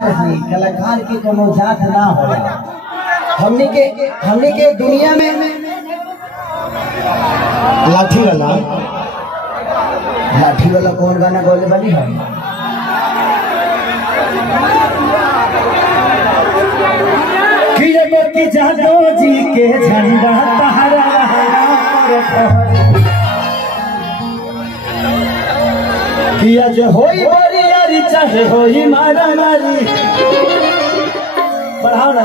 कलाकार की कोनो जात ना हो। हमने के दुनिया में लाठी वाला कौन गाना बोले वाली है? कि जादो जी के झंडा किया जो होई बरियारी चाहे होई मारा मारी। बढ़ाओ ना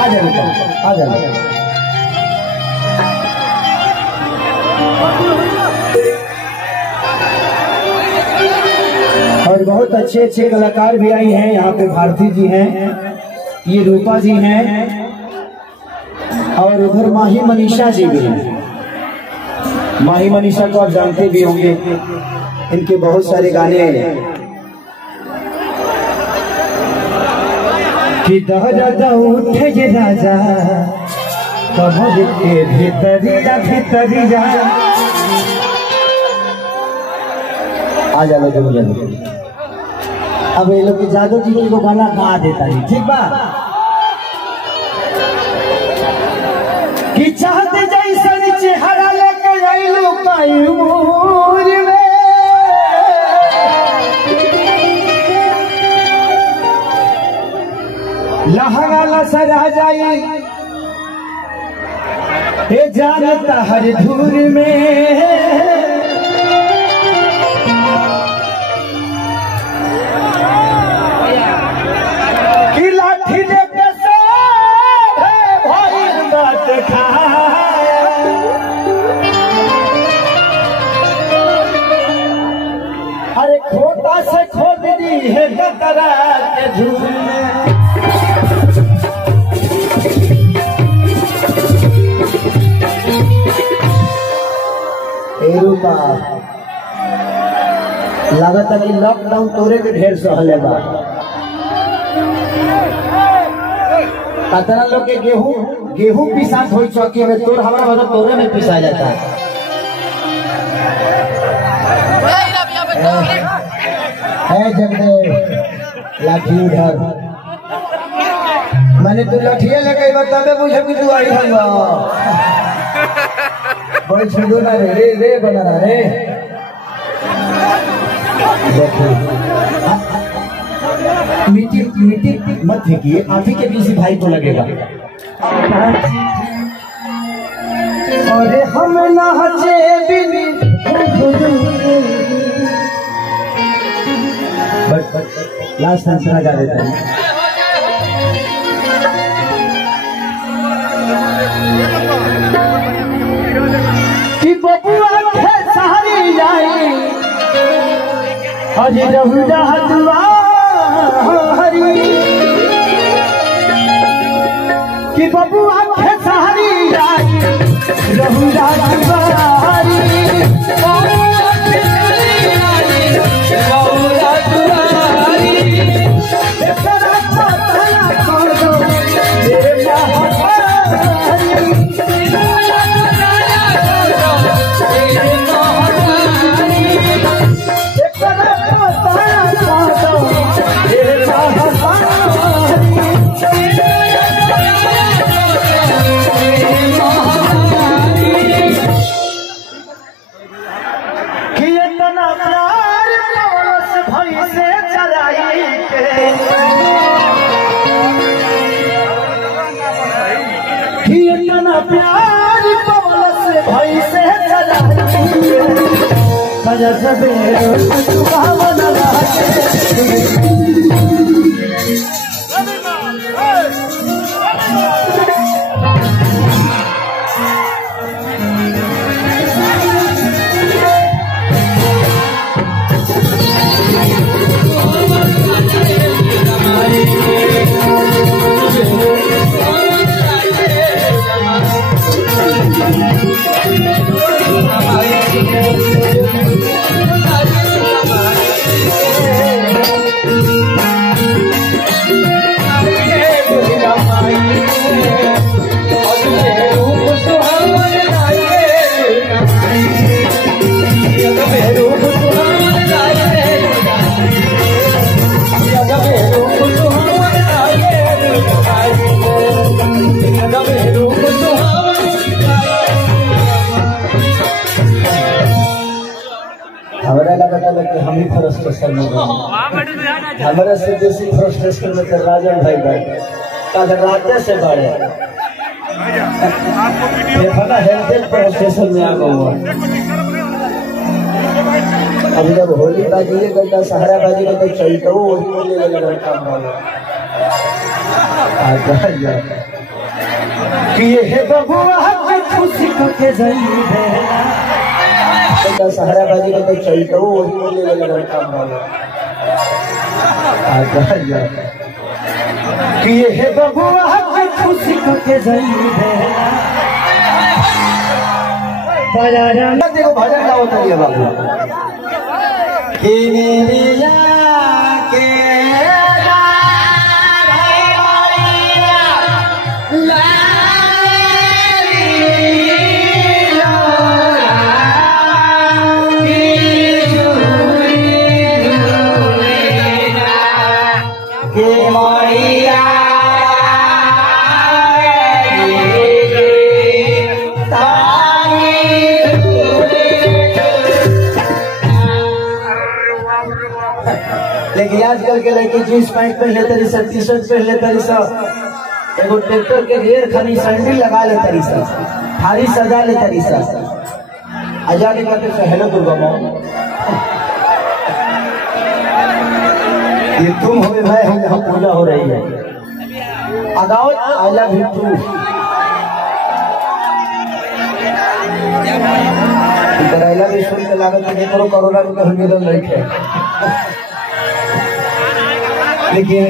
आ जाए। और बहुत अच्छे कलाकार भी आई हैं यहाँ पे। भारती जी हैं, ये रूपा जी हैं, और उधर माही मनीषा जी भी हैं। माही मनीषा को आप जानते भी होंगे, इनके बहुत सारे गाने कि दहरा उठे ये राजा कमर के भीतरिया आ जाओ जल्दी। अब ये लोग जादू जी को गाना गा देता है, ठीक बा? कि चाहते जैसन चेहरा लेके आइलू कायूर में, लहंगा लसरा जाई हे जानता हर धूर में। कि लाठी लेके से भइल बात अरे खोटा से खोद दी है गतरा के झूल में। लागत है कि लॉकडाउन तोरे के ढेर सहले बा। कतना लोग के गेहूं पिसात हो चौकी में, तोर हमारा मतलब तोरे में पिसा जाता है। जगदेव लाठी उधर मैंने तू लाठिया लेके तबे मुझे भी तू आई होगा। बड़ी छुड़ो ना रे बना रहा रे। मिट्टी मत फेंकिए, आप ही के किसी भाई को लगेगा। अरे हम नाचे बिनी बस लास्ट आंसर गा देता है। कि बबुआ के सारी जाए हरी रहुदा हरी, कि बबुआ के सारी जाए रहुदा हरी। प्यार पवल से भाई से चला हमारे से देसी फ्रस्ट्रेशन में तो राजन भाई बैठे कल रात से बढ़े हेल्थ फ्रस्ट्रेशन में आ गया। अभी जब होली बाजी गड्ढा सहारा बाजी का तो चलता हूँ वही बोले लगा काम कि ये बबुआ खुशी के जई है सहारा बाजी का तो चलता हूँ वही बोले लगा काम कि ये बबुआ खुशी के जई है देखो भजन का होता है बाबू कि मेरिया के लेकिन आजकल के लड़के जींस पैंट पहन लेते रही टी शर्ट पहन लेते रही एगो ट्रैक्टर के ढेर खनी सैंडल लगा लेते रही थारी सजा लेते रही आजादी कहते से हेलो दुर्गा माँ ये तुम हो भाई हम यहाँ पूजा हो रही है अगाउट I love you too I love you सुन के लागत है करो कोरोना में हमें नहीं है लेकिन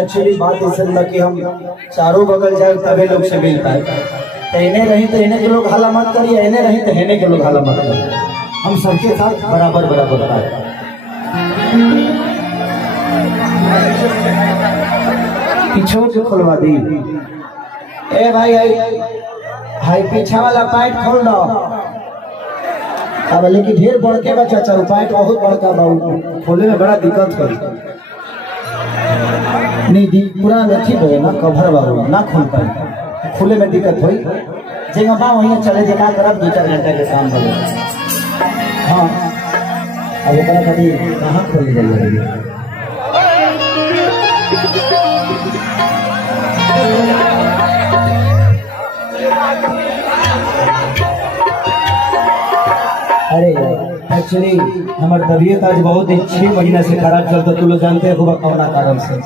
एक्चुअली बात इस कि हम चारों बगल जाए तबे लोग से मिल पाए तो इन्हें रही तो इन्हें के लोग हाला मत करिए इन्हें रही तो इन्हें के लोग हाला मत करिए हम सबके साथ बराबर बराबर पाए पीछे से खुलवा दी ए भाई हाई पीछा वाला पाइप खोल दो अब लेकिन ढेर बड़के का चाचा पाइप बहुत बड़का बाबू खोले में बड़ा दिक्कत कर नहीं पूरा ठीक हो ना कवर बाबू ना खोल पाए खुले में दिक्कत हुई जगह बा वहीं चले जगह करब 2-4 घंटा के काम बने हाँ अब एक कभी कहाँ खोल जाइए अरे एक्चुअली हमारी तबीयत आज बहुत ही 6 महीना से खराब चलता तू लोग जानते हैं कौन कारण से